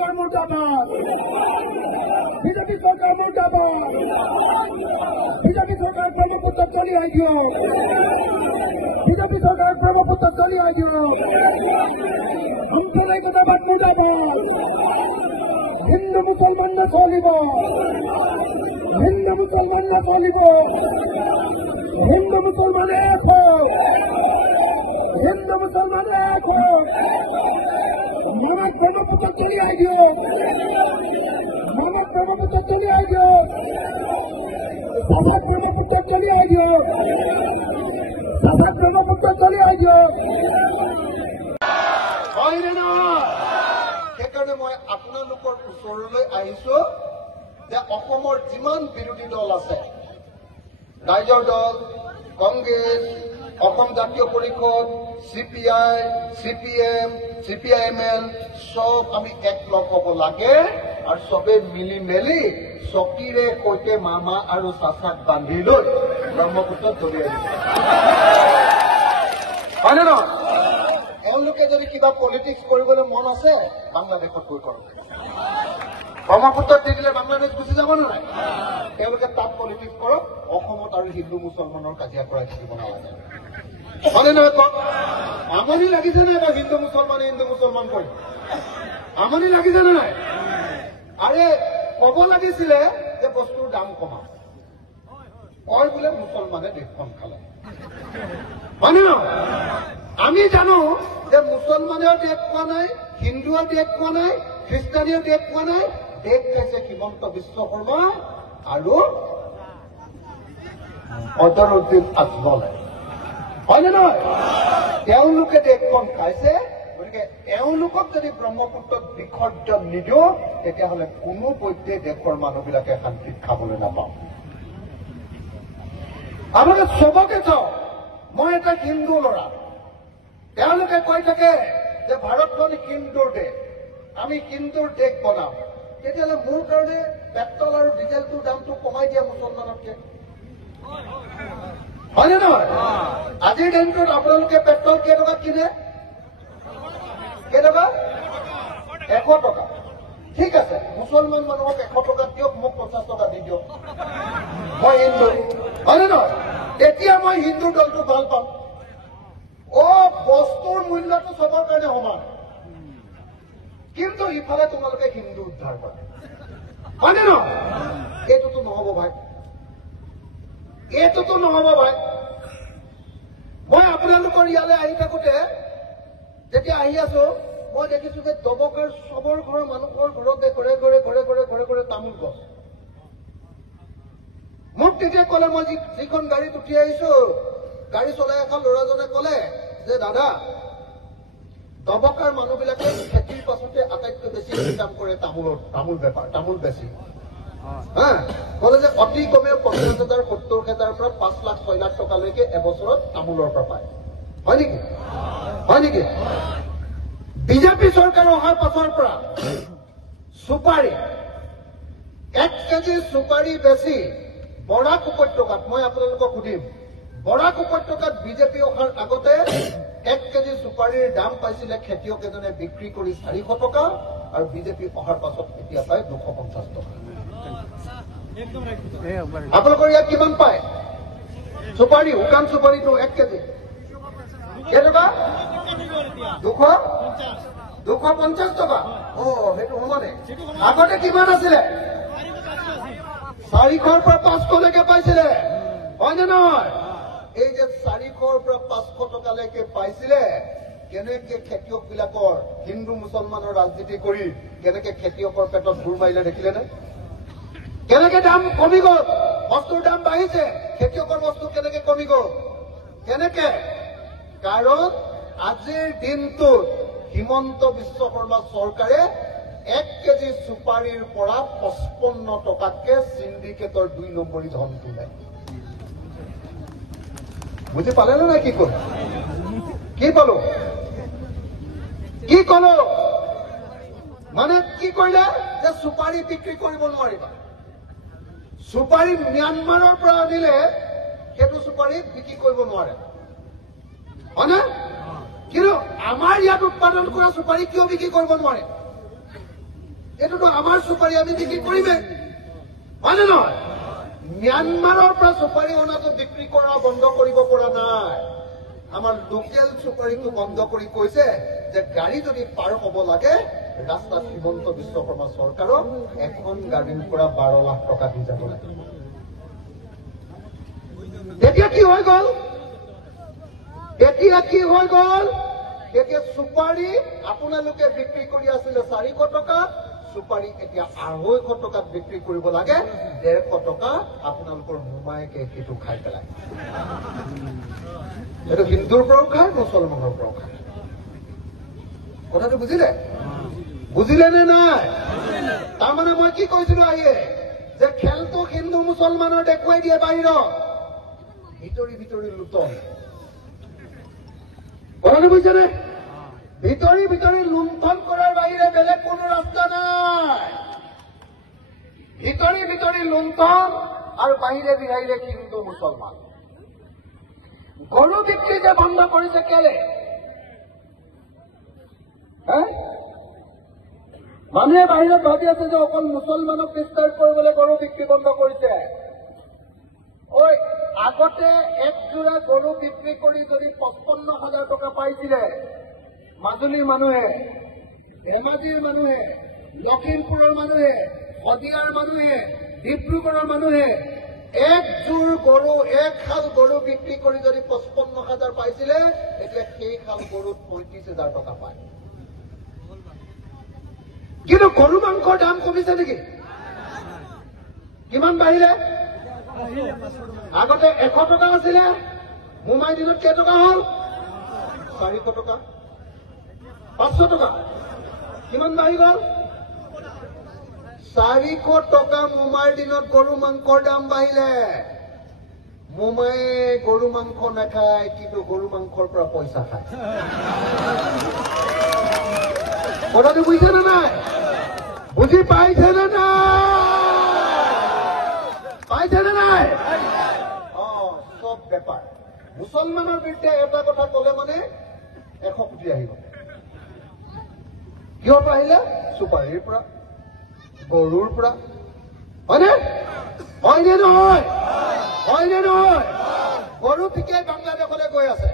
सरकार मुर्दाबाद बीजेपी सरकार मुर्दाबाद बीजेपी सरकार ब्रह्मपुत्र चली आई बीजेपी सरकार ब्रह्मपुत्र चली आई हम मुर्दाबाद हिंदू मुसलमान न चलिब हिंदू मुसलमान न चलिब हिंदू मुसलमान एक हो हिंदू मुसलमान एक हो मानव ब्रह्मपुत्र चली आई मानव ब्रह्मपुत्र चली आई सात ब्रह्मपुत्र चली आई सात ब्रह्मपुत्र चली आई সেইকাৰণে মই আপোনালোকৰ ওচৰলৈ আহিছো যে অসমৰ যিমান বিৰোধী দল আছে ৰাইজৰ দল কংগ্ৰেছ অসম জাতীয় পৰিষদ CPI CPM CPIML সব আমি একলগ হ'ব লাগে আৰু সবে মিলি মেলি চকীৰে কৈতে মামা আৰু চাচাক বান্ধি লৈ ব্ৰহ্মপুত্ৰত দলিয়াই দিছে হয়নে নহয় এওঁলোকে যদি কিবা পলিটিক্স কৰিবলৈ মন আছে বাংলাদেশত গৈ কৰক ব্ৰহ্মপুত্ৰত দি দিলে বাংলাদেশ গুচি যাব নাই তেওঁলোকে তাত পলিটিক্স কৰক অসমত আৰু হিন্দু মুছলমানৰ কাজিয়া কৰাই থাকিব নালাগে হয়নে নহয় কওক আমনি লাগিছে নাই বা হিন্দু মুছলমান কৰি আমনি লাগিছে নে নাই আৰে ক'ব লাগিছিলে যে বস্তুৰ দাম কমাওক কয় বোলে মুছলমানে দেশখন খালে হয়নে নহয় আমি জানো যে মুছলমানেও দেশ পোৱা নাই হিন্দুৱেও দেশ পোৱা নাই খ্ৰীষ্টানেও দেশ পোৱা নাই দেশ খাইছে হিমন্ত বিশ্ব শৰ্মা আৰু অজৰুদ্দিন আজমলে হয়নে নহয় তেওঁলোকে দেশখন খাইছে গতিকে এওঁলোকক যদি ব্ৰহ্মপুত্ৰত বিসৰ্জন নিদিওঁ তেতিয়াহ'লে কোনো পধ্যে দেশৰ মানুহবিলাকে শান্তিত খাবলৈ নাপাওঁ আপোনালোকে চবকে চাওঁ মই এটা হিন্দু ল'ৰা তেওঁলোকে কৈ থাকে যে ভাৰতখন হিন্দুৰ দেশ আমি হিন্দুৰ দেশ বনাম তেতিয়াহ'লে মোৰ কাৰণে পেট্ৰল আৰু ডিজেলটোৰ দামটো কমাই দিয়া মুছলমানতকে হয়নে নহয় আজিৰ দিনটোত আপোনালোকে পেট্ৰল কেইটকাত কিনে কেইটকা 100 টকা ঠিক আছে মুছলমান মানুহক 100 টকা দিয়ক মোক 50 টকা দি দিয়ক মই হিন্দু হয়নে নহয় তেতিয়া মই হিন্দু দলটো ভাল পাম বস্তুৰ মূল্যটো চবৰ কাৰণে সমান কিন্তু ইফালে তোমালোকে হিন্দু উদ্ধাৰ কৰা হয়নে নহয় এইটোতো নহব ভাই এইটোতো নহব ভাই মই আপোনালোকৰ ইয়ালৈ আহি থাকোঁতে যেতিয়া আহি আছো মই দেখিছো যে দবকাৰ চবৰ ঘৰৰ মানুহৰ ঘৰতে ঘৰে ঘৰে ঘৰে ঘৰে ঘৰে ঘৰে তামোল গছ মোক তেতিয়া ক'লে মই যিখন গাড়ীত উঠি আহিছো গাড়ী চলাই এখন ল'ৰাজনে ক'লে যে দাদা দবকাৰ মানুহবিলাকে খেতিৰ পাছতে আটাইতকৈ বেছি ইনকাম কৰে তামোল বেপাৰ তামোল বেছি ক'লে যে অতি কমেও 50,000 70,000 পৰা 5 লাখ 6 লাখ টকালৈকে এবছৰত তামোলৰ পৰা পায় হয় নেকি বিজেপি চৰকাৰ অহাৰ পাছৰ পৰা সুপাৰী 1 কেজি সুপাৰী বেছি বৰাক উপত্যকাত মই আপোনালোকক সুধিম বৰাক উপত্যকাত বিজেপি অহাৰ আগতে 1 কেজি সুপাৰীৰ দাম পাইছিলে খেতিয়ক এজনে বিক্ৰী কৰি 400 টকা আৰু বিজেপি অহাৰ পাছত এতিয়া পায় 250 টকা আপোনালোকৰ ইয়াত কিমান পায় সুপাৰী শুকান সুপাৰীটো 1 কেজি কেইটকা 250 টকা সেইটো সমানে আগতে কিমান আছিলে 400ৰ পৰা 500লৈকে পাইছিলে হয়নে নহয় এই যে 400ৰ পৰা 500 টকালৈকে পাইছিলে কেনেকে খেতিয়কবিলাকৰ হিন্দু মুছলমানৰ ৰাজনীতি কৰি কেনেকে খেতিয়কৰ পেটত ঘূৰ মাৰিলে দেখিলে নে কেনেকে দাম কমি গ'ল বস্তুৰ দাম বাঢ়িছে খেতিয়কৰ বস্তু কেনেকে কমি গ'ল কেনেকে কাৰণ আজিৰ দিনটোত হিমন্ত বিশ্ব শৰ্মা চৰকাৰে 1 কেজি সুপাৰীৰ পৰা 55 টকাতকে সিন্ডিকেটৰ 2 নম্বৰী ধন তোলে বুজি পালে নে নাই কি কলো কি কলো মানে কি কৰিলে যে সুপাৰী বিক্ৰী কৰিব নোৱাৰিবা সুপাৰী ম্যানমাৰৰ পৰা আনিলে সেইটো সুপাৰী বিক্ৰী কৰিব নোৱাৰে হয়নে কিন্তু আমাৰ ইয়াত উৎপাদন কৰা সুপাৰী কিয় বিক্ৰী কৰিব নোৱাৰে এইটোতো আমাৰ চুপাৰী আমি বিক্ৰী কৰিমে, হয় নে নহয়? ম্যানমাৰৰ পৰা চুপাৰী অনাটো বিক্ৰী কৰা বন্ধ কৰিব পৰা নাই। আমাৰ লোকেল চুপাৰীটো বন্ধ কৰি কৈছে যে গাড়ী যদি পাৰ হ'ব লাগে ৰাস্তাত হিমন্ত বিশ্ব শৰ্মা চৰকাৰক এখন গাড়ীৰ পৰা 12 লাখ টকা দি যাব লাগে। তেতিয়া কি হৈ গ'ল? এতিয়া চুপাৰী আপোনালোকে বিক্ৰী কৰি আছিলে 400 টকা, চুপাৰী এতিয়া 250 টকাত বিক্ৰী কৰিব লাগে। 150 টকা আপোনালোকৰ মোমায়েকে সেইটো খাই পেলায়। এইটো হিন্দুৰ পৰাও খায়, মুছলমানৰ পৰাও খায়। কথাটো বুজিলে নে নাই? তাৰমানে মই কি কৈছিলো আহিয়ে যে খেলটো হিন্দু মুছলমানৰ দেখুৱাই দিয়ে বাহিৰত, ভিতৰি লুটন। কথাটো বুজিছেনে? ভিতৰি লুণ্ঠন কৰাৰ বাহিৰে বেলেগ কোনো ৰাস্তা নাই। ভিতৰি লুণ্ঠন আৰু বাহিৰে হিন্দু মুছলমান। গৰু বিক্ৰী যে বন্ধ কৰিছে কেলে? মানুহে বাহিৰত ভাবি আছে যে অকল মুছলমানক ডিষ্টাৰ্ব কৰিবলৈ গৰু বিক্ৰী বন্ধ কৰিছে। আগতে এক যোৰা গৰু বিক্ৰী কৰি যদি 55,000 টকা পাইছিলে মাজুলীৰ মানুহে, ধেমাজিৰ মানুহে, লখিমপুৰৰ মানুহে, শদিয়াৰ মানুহে, ডিব্ৰুগড়ৰ মানুহে এক খাল গৰু বিক্ৰী কৰি যদি 55,000 পাইছিলে, এতিয়া সেই খাল গৰুত 35,000 টকা পায়। কিন্তু গৰু মাংসৰ দাম কমিছে নেকি? কিমান বাঢ়িলে? আগতে 100 টকা আছিলে, মোমাই দিনত কেইটকা হ'ল? 400 টকা, 500 টকা। কিমান বাঢ়ি গ'ল? 400 টকা মোমাৰ দিনত গৰু মাংসৰ দাম বাঢ়িলে। মোমায়ে গৰু মাংস নাখায়, কিন্তু গৰু মাংসৰ পৰা পইচা খায়। কথাটো বুজিছে নে নাই? বুজি পাইছে নে নাই? চব বেপাৰ। মুছলমানৰ বিৰুদ্ধে এটা কথা কলে মানে 100 কোটি আহিব। কিহৰ পৰা আহিলে? চুপাৰীৰ পৰা, গৰুৰ পৰা। হয়নে নহয়? গৰু ঠিকেই বাংলাদেশলৈ গৈ আছে।